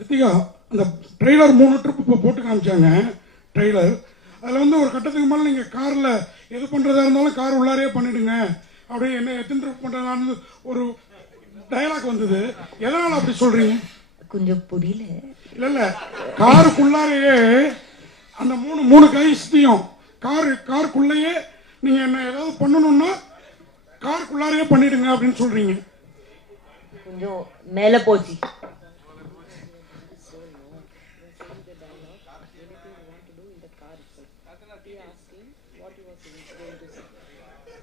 ரித்திகா, அந்த trailer 3 trip இப்போ போட்டு காமிச்சாங்க ட்ரெய்லர். அதில் வந்து ஒரு கட்டத்துக்கு மேலே நீங்கள் காரில் எது பண்ணுறதா இருந்தாலும் கார் உள்ளாரே பண்ணிடுங்க அப்படி என்ன எத்தனை ட்ரிப் பண்ணுறதான்னு ஒரு டயலாக் வந்தது. எதனால் அப்படி சொல்கிறீங்க? கொஞ்சம் புரியல. இல்லை இல்லை, காருக்குள்ளாரையே அந்த மூணு கைஸ்டையும் காருக்குள்ளேயே நீங்கள் என்ன ஏதாவது பண்ணணும்னா காருக்குள்ளாரையே பண்ணிடுங்க அப்படின்னு சொல்கிறீங்க. கொஞ்சம் மேலே போச்சு.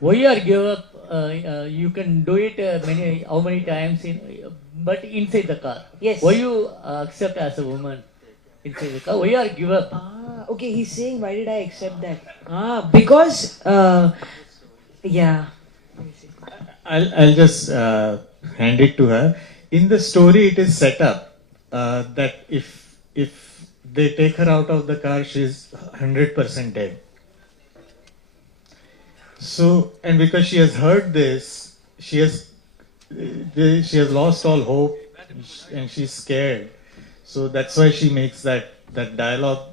Why you are give up? You can do it how many times but inside the car. Yes. Why you accept as a woman inside the car? Why you are give up? Okay, he's saying why did I accept that? Because yeah. I'll just hand it to her. In the story, it is set up that if they take her out of the car, she's 100% dead. So, and because she has heard this, she has lost all hope and she's scared. So that's why she makes that dialogue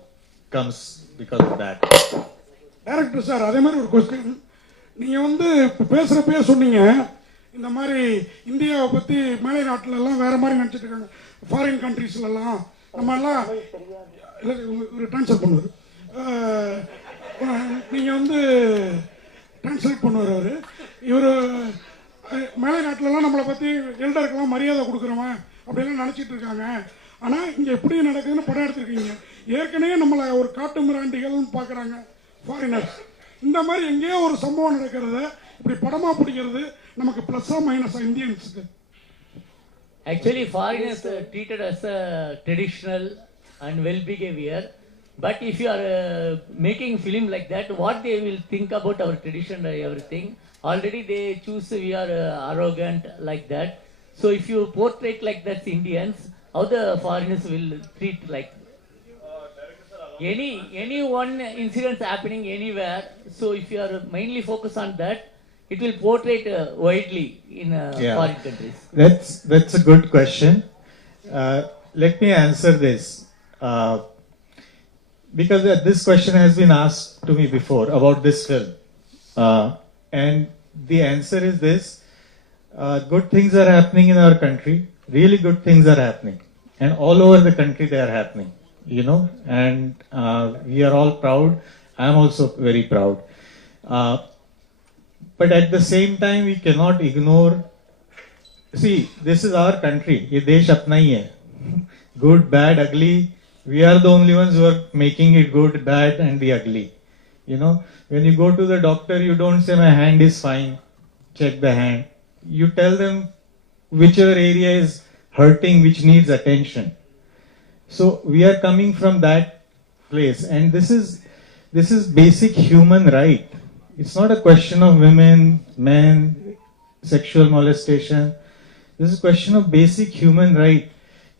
comes because of that. Director sir, அதே மாதிரி ஒரு question. நீங்கள் வந்து இப்போ பேசுகிறப்பே சொன்னீங்க இந்த மாதிரி இந்தியாவை பற்றி மேலை நாட்டிலலாம் வேறு மாதிரி நினச்சிட்டு இருக்காங்க, ஃபாரின் கண்ட்ரீஸ்லலாம் நம்மலாம் இல்லை ஒரு ட்ரான்ஸ்ஃபர் பண்ணுவார். நீங்கள் வந்து ட்ரான்ஸ்லேட் பண்ணுவார் அவர். இவர் மேலை நாட்டிலலாம் நம்மளை பற்றி எல்டருக்கெல்லாம் மரியாதை கொடுக்குறவன் அப்படிலாம் நினச்சிட்டு இருக்காங்க. ஆனால் இங்கே எப்படி நடக்குதுன்னு படம் எடுத்துருக்கீங்க. ஏற்கனவே நம்மளை ஒரு காட்டு மிராண்டிகள்னு பார்க்குறாங்க ஃபாரினர்ஸ். இந்த மாதிரி எங்கேயோ ஒரு சம்பவம் நடக்கிறத இப்படி படமாக பிடிக்கிறது நமக்கு ப்ளஸ்ஸாக மைனஸாக இந்தியன்ஸுக்கு? Actually, foreigners treated as a traditional and well behavior. But if you are making film like that, what they will think about our tradition and everything? Already they choose we are arrogant like that. So if you portray like that Indians, how the foreigners will treat like any one incident happening anywhere? So if you are mainly focused on that, it will portray widely in foreign countries. That's a good question. Let me answer this. Because this question has been asked to me before about this film. And the answer is this. Good things are happening in our country. Really good things are happening. And all over the country they are happening. You know, and we are all proud. I am also very proud. But at the same time, we cannot ignore. See, this is our country. Ye desh apna hi hai. Good, bad, ugly. We are the only ones who are making it good, bad, and the ugly. You know, when you go to the doctor, you don't say my hand is fine. Check the hand. You tell them whichever area is hurting, which needs attention. So we are coming from that place, and this is basic human right. It's not a question of women, men, sexual molestation. This is a question of basic human right.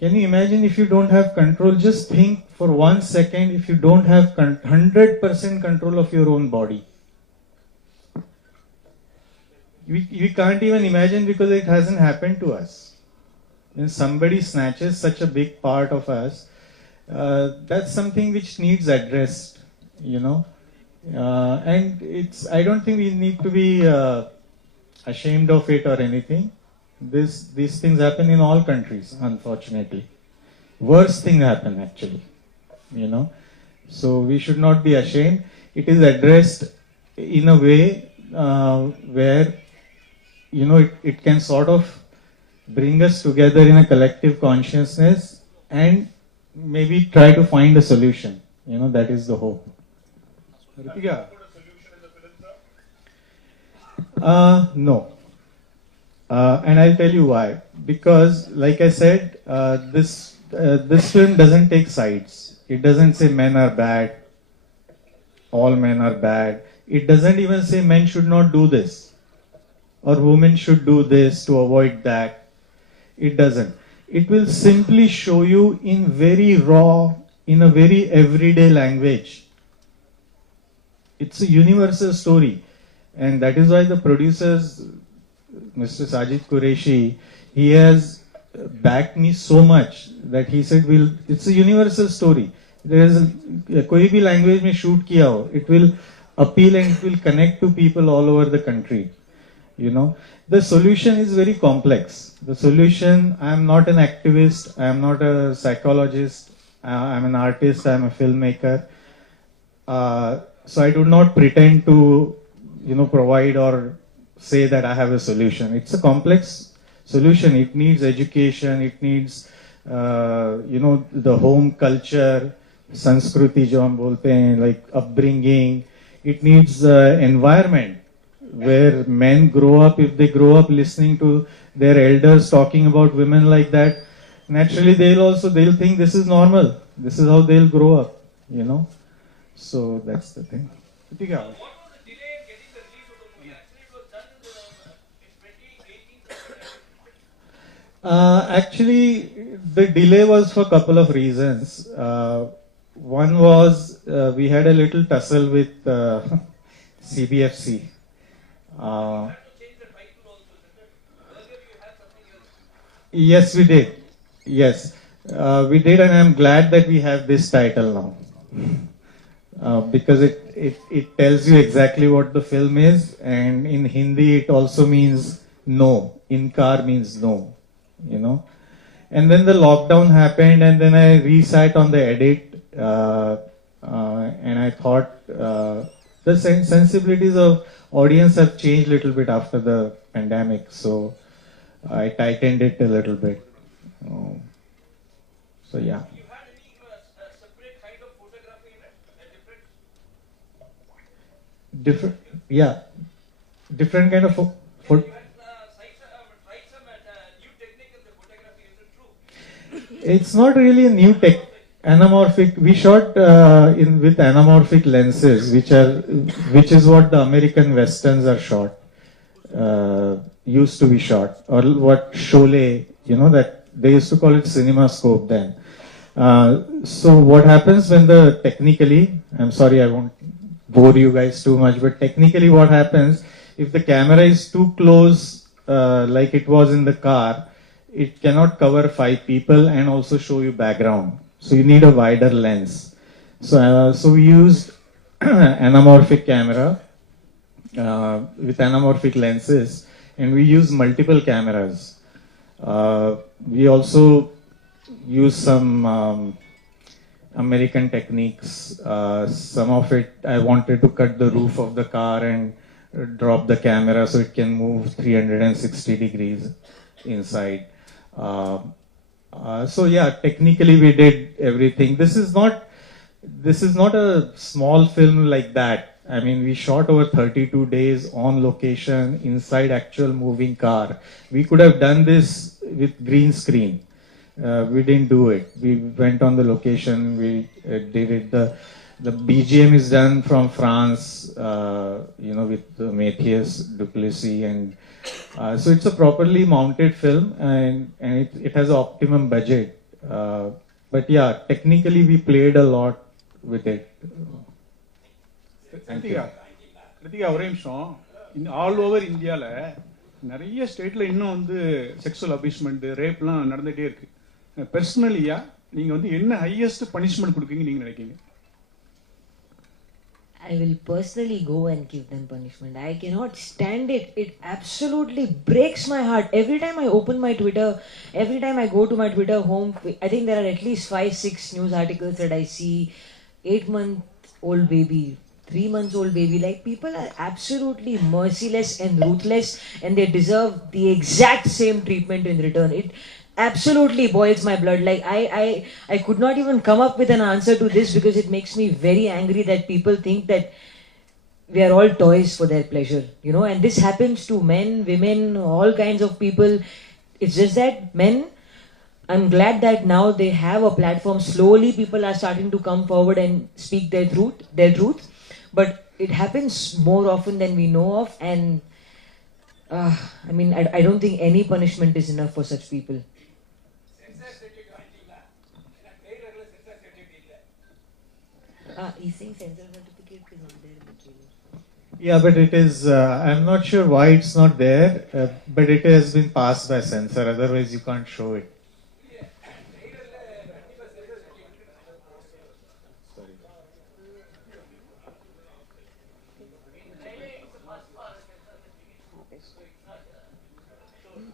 Can you imagine if you don't have control? Just think for 1 second if you don't have 100% control of your own body. We can't even imagine because it hasn't happened to us. When somebody snatches such a big part of us, that's something which needs addressed, you know. And I don't think we need to be ashamed of it or anything. These things happen in all countries, unfortunately. Worse things happen actually, you know. So we should not be ashamed. It is addressed in a way where, you know, it can sort of bring us together in a collective consciousness and maybe try to find a solution. You know, that is the hope. Ritika. No. And I'll tell you why. Because, like I said, this film doesn't take sides. It doesn't say men are bad, all men are bad. It doesn't even say men should not do this or women should do this to avoid that. It doesn't. It will simply show you in very raw, in a very everyday language. It's a universal story. And that is why the producers, Mr. Sajid Qureshi, he has backed me so much that he said, "Well, it's a universal story. There is कोई भी language में shoot किया हो, it will appeal and it will connect to people all over the country. You know, the solution is very complex. The solution, I am not an activist, I am not a psychologist, I am an artist, I am a filmmaker. So I do not pretend to, provide or say that I have a solution. It's a complex solution. It needs education, it needs, the home culture, Sanskruti jo hum bolte hain, like upbringing. It needs environment where men grow up. If they grow up listening to their elders talking about women like that, naturally they'll think this is normal. This is how they'll grow up, So that's the thing. Kritika. Actually, the delay was for a couple of reasons. One was we had a little tussle with CBFC. Yes, we did. Yes, we did, and I'm glad that we have this title now. Because it tells you exactly what the film is, and in Hindi it also means no. Inkar means no, And then the lockdown happened, and then I resat on the edit, and I thought the sensibilities of audience have changed a little bit after the pandemic, so I tightened it a little bit. So yeah. Different kind of it's not really a new tech. Anamorphic. We shot with anamorphic lenses, which is what the American westerns are shot. Used to be shot, or what Sholay. That they used to call it CinemaScope then. So what happens when technically? I'm sorry, I won't bore you guys too much, but technically what happens if the camera is too close, like it was in the car, it cannot cover 5 people and also show you background. So you need a wider lens. So we used anamorphic camera with anamorphic lenses, and we use multiple cameras. We also use some American techniques. Some of it, I wanted to cut the roof of the car and drop the camera so it can move 360 degrees inside. So yeah, technically we did everything. This is not a small film like that. I mean, we shot over 32 days on location inside actual moving car. We could have done this with green screen. We didn't do it. We went on the location. We did it. The BGM is done from France, with Matthias Duplessis, and so it's a properly mounted film, and it has an optimum budget. But yeah, technically we played a lot with it. Kiruthika ஒரே நிமிஷம். All over இந்தியாவில் நிறைய ஸ்டேட்டில் இன்னும் sexual abusement ரேப்லாம் நடந்துகிட்டே இருக்கு. பர்சனலியா நீங்கள் என்ன ஹையஸ்ட் பனிஷ்மெண்ட் கொடுக்குறீங்க நீங்கள் நினைக்கிறீங்க? I will personally go and give them punishment. I cannot stand it. It absolutely breaks my heart. Every time I open my Twitter, every time I go to my Twitter home, I think there are at least 5-6 news articles that I see. 8-month-old baby, 3-month-old baby. Like, people are absolutely merciless and ruthless, and they deserve the exact same treatment in return. It absolutely boils my blood. Like, I could not even come up with an answer to this, because it makes me very angry that people think that we are all toys for their pleasure, and this happens to men, women, all kinds of people. It's just that men, I'm glad that now they have a platform. Slowly people are starting to come forward and speak their truth, but it happens more often than we know of, and I mean, I don't think any punishment is enough for such people. He's saying censor certificate is not there in the trailer. Yeah, but it is, I'm not sure why it's not there, but it has been passed by censor, otherwise you can't show it.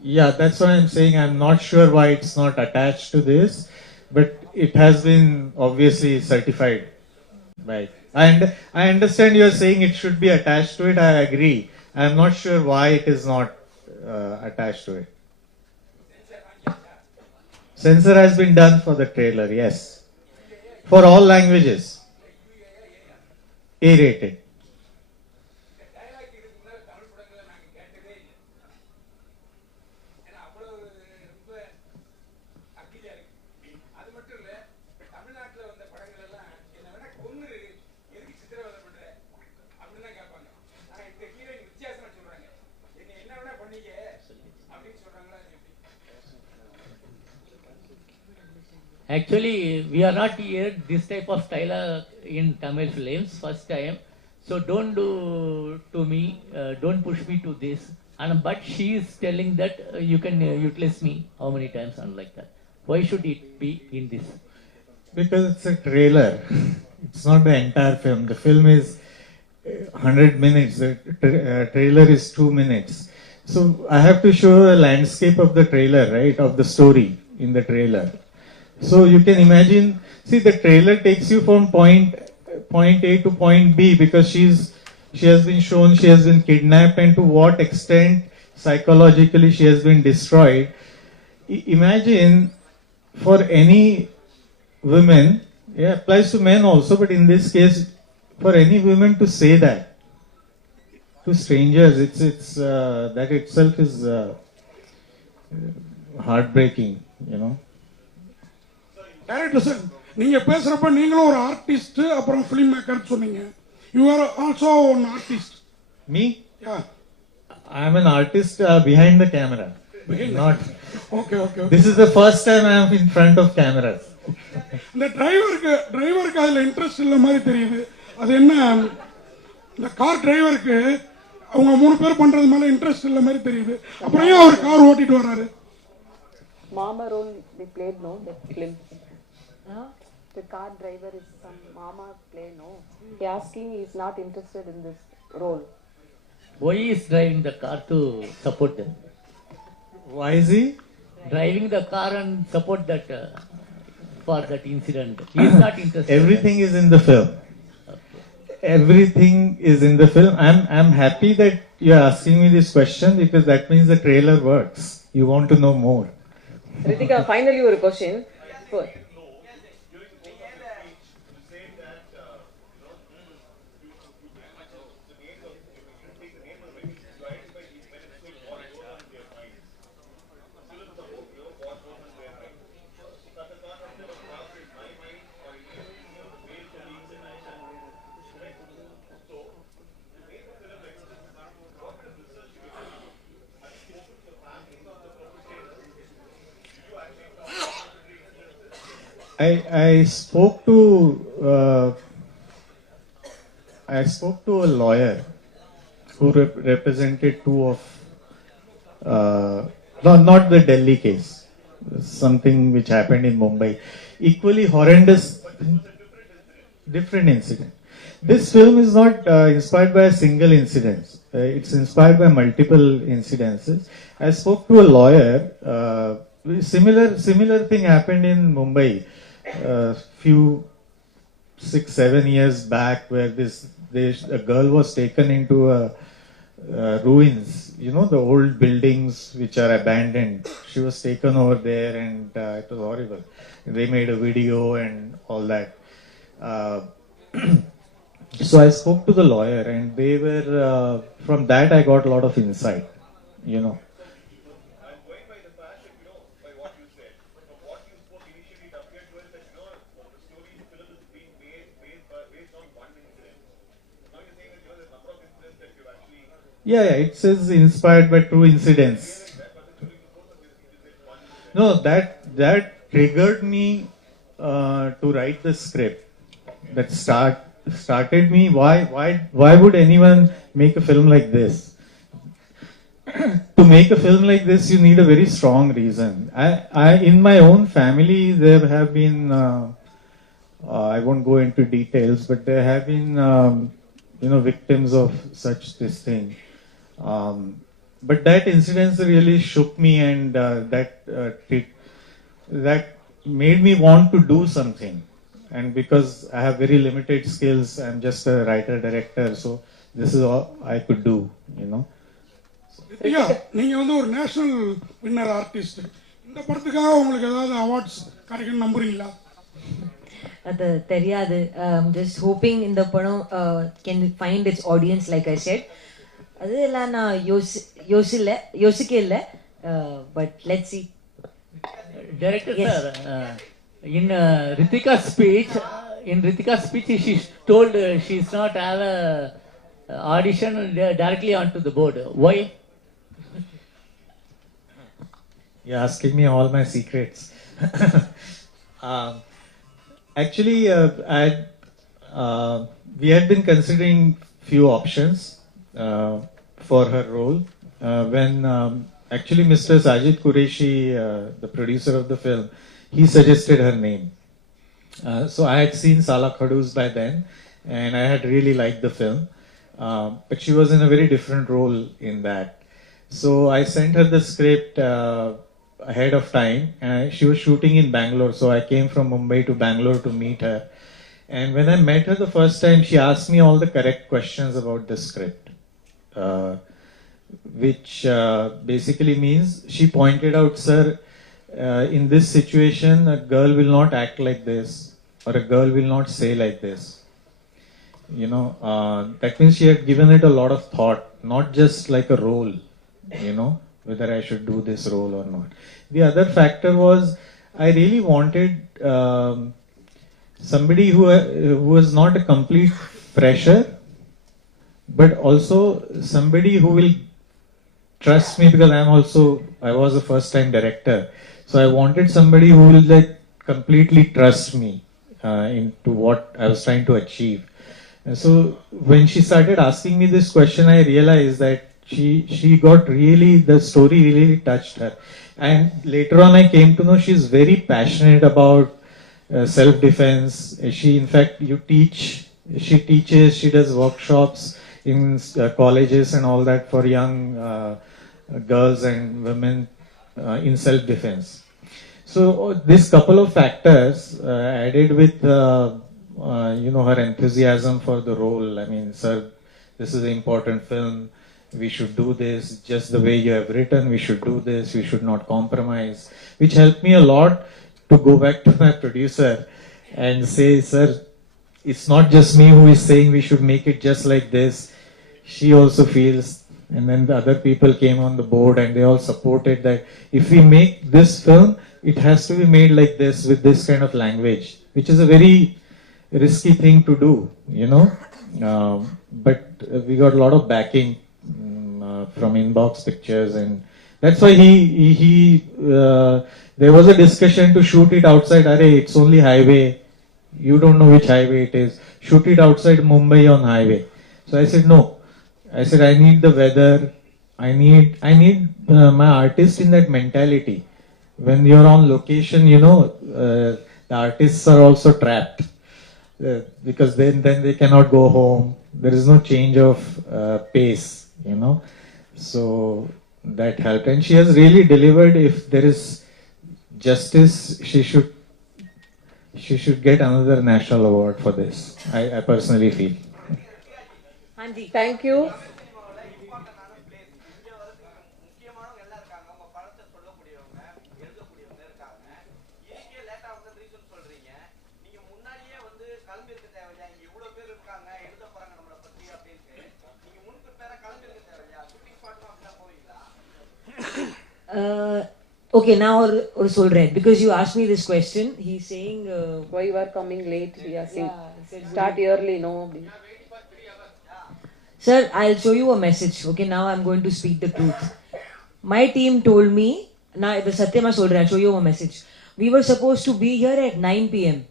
Yeah, that's why I'm saying I'm not sure why it's not attached to this, but it has been obviously certified by. I understand you're saying it should be attached to it, I agree. I'm not sure why it is not attached to it. Censor has been done for the trailer, yes. For all languages. A rated. Actually, we are not here this type of style in Tamil films, first time. So don't do to me, don't push me to this. And but she is telling that you can utilize me how many times and like that. Why should it be in this? Because it's a trailer. It's not the entire film. The film is 100 minutes. The trailer is 2 minutes. So I have to show a landscape of the trailer, right? Of the story in the trailer. So you can imagine, see the trailer takes you from point A to point B because she has been shown she has been kidnapped and to what extent psychologically she has been destroyed. Imagine for any women, yeah, applies to men also, but in this case, for any women to say that to strangers, it's that itself is heartbreaking, you know. Director sir, நீங்க பேசுறப்ப நீங்களும் ஒரு artist அப்புறம் film maker சொன்னீங்க. You are also one artist. Me? Yeah. I am an artist behind the camera. Not. Okay okay. This is the first time I am in front of cameras. இந்த டிரைவருக்கு அதுல interest இல்ல மாதிரி தெரியுது. அது என்ன, இந்த கார் டிரைவருக்கு அவங்க 3 பேர் பண்றது மேல இன்ட்ரெஸ்ட் இல்ல மாதிரி தெரியுது. அப்புறம் ஏன் அவர் கார் ஓட்டிட்டு வராரு? Mama role they played, no, that film. The car driver is some mama play, no. He asking he is not interested in this role. Why is driving the car to support them? Why is he? Driving the car and support that for that incident. He is not interested. Everything is in the film. Everything is in the film. I'm happy that you are asking me this question because that means the trailer works. You want to know more. Ritika, finally ஒரு question. I spoke to a lawyer who represented two of not the Delhi case, something which happened in Mumbai, equally horrendous, different incident. This film is not inspired by a single incident. It's inspired by multiple incidences. I spoke to a lawyer. Similar thing happened in Mumbai. Few 6-7 years back, where a girl was taken into ruins, you know, the old buildings which are abandoned. She was taken over there, and it was horrible. They made a video and all that. So I spoke to the lawyer, and they were from that I got a lot of insight, you know. Yeah, it says inspired by true incidents. No, that triggered me to write the script. That started me, why would anyone make a film like this? To make a film like this, you need a very strong reason. In my own family, there have been, I won't go into details, but there have been, victims of such this thing. But that incident really shook me, and that made me want to do something. And because I have very limited skills, I'm just a writer director, so this is all I could do, Ritika, நீங்க வந்து ஒரு national winner artist. இந்த படத்துக்காக உங்களுக்கு ஏதாவது awards கிடைக்கும்னு நம்புறீங்களா? அது தெரியாது. Just hoping இந்த படம் can find its audience, like I said. அது எல்லாம் நான் யோசிக்கல. But let's see. Director sir, in Ritika's speech, she told she's not have a audition directly onto the board. Why? You're asking me all my secrets. Actually, we had been considering few options for her role. When actually Mr. Sajid Qureshi, the producer of the film, he suggested her name. So I had seen Sala Khadus by then, and I had really liked the film. But she was in a very different role in that. So I sent her the script ahead of time. She was shooting in Bangalore, so I came from Mumbai to Bangalore to meet her. And when I met her the first time, she asked me all the correct questions about the script, which basically means she pointed out, sir, in this situation, a girl will not act like this, or a girl will not say like this. That means she had given it a lot of thought, not just like a role, whether I should do this role or not. The other factor was I really wanted somebody who was not a complete fresher, but also somebody who will trust me, because I was a first time director. So I wanted somebody who will completely trust me into what I was trying to achieve. And so when she started asking me this question, I realized that she got the story really touched her. And later on I came to know she's very passionate about self-defense. In fact, she teaches, she does workshops in colleges and all that for young girls and women in self-defense. So this couple of factors added with her enthusiasm for the role. I mean, sir, this is an important film. We should do this just the way you have written. We should do this. We should not compromise. Which helped me a lot to go back to my producer and say, sir, it's not just me who is saying we should make it just like this. She also feels. And then the other people came on the board and they all supported that if we make this film, it has to be made like this with this kind of language, which is a very risky thing to do, but we got a lot of backing from Inbox Pictures, and that's why there was a discussion to shoot it outside. It's only highway, you don't know which highway it is, shoot it outside Mumbai on highway. So I said no. I said I need the weather, I need my artist in that mentality. When you're on location, the artists are also trapped. Because then they cannot go home. There is no change of pace, So that helped, and she has really delivered. If there is justice, she should get another national award for this. I personally feel. Thank you. Okay, now or solren, because you asked me this question. He's saying Why you are coming late? He asking. he said, Start early, no? sir, I'll show you a message. Okay, now I'm going to speak the truth. My team told me, now the Satyama solren, I'll show you a message. We were supposed to be here at 9 p.m.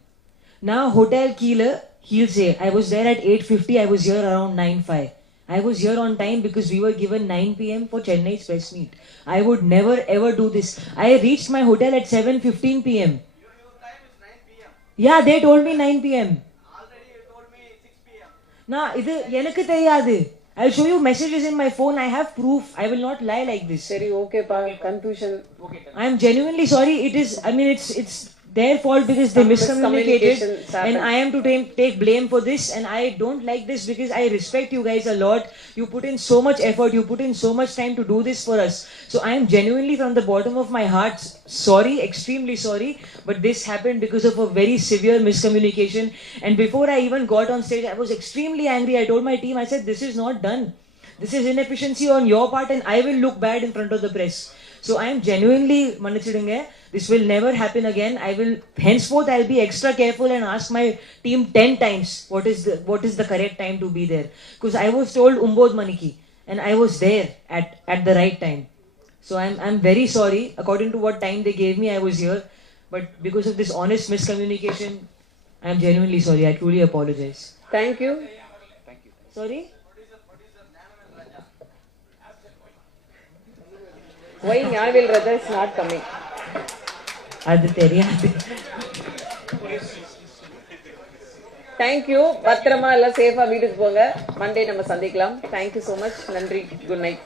Now hotel kila he'll say, I was there at 8:50, I was here around 9:05. I was here on time because we were given 9 p.m. for Chennai's press meet. I would never ever do this. I reached my hotel at 7:15 p.m. Your time is 9 p.m. Yeah, they told me 9 p.m. Already you told me 6 p.m. Nah, idu enakku theriyadu. I'll show you messages in my phone. I have proof. I will not lie like this. Seri, okay, pa, confusion. I am genuinely sorry. It is, I mean, it's their fault because they Some miscommunicated, miscommunications and happened. I am to take blame for this. And I don't like this because I respect you guys a lot. You put in so much effort. You put in so much time to do this for us. So I am genuinely from the bottom of my heart sorry, extremely sorry. But this happened because of a very severe miscommunication. And before I even got on stage, I was extremely angry. I told my team, I said, this is not done. This is inefficiency on your part, and I will look bad in front of the press. So I am genuinely manichidunga. This will never happen again. I will henceforth I'll be extra careful and ask my team 10 times what is the correct time to be there. Because I was told Umbod Maniki and I was there at the right time. So I'm very sorry. According to what time they gave me, I was here. But because of this honest miscommunication, I'm genuinely sorry. I truly apologize. Thank you. Sorry? Why Nyavil Raja is not coming? அது தெரியாது. Thank you. பத்திரமா எல்லாம் சேஃபா வீட்டுக்கு போங்க. Monday நம்ம சந்திக்கலாம். Thank you so much. நன்றி. Good night.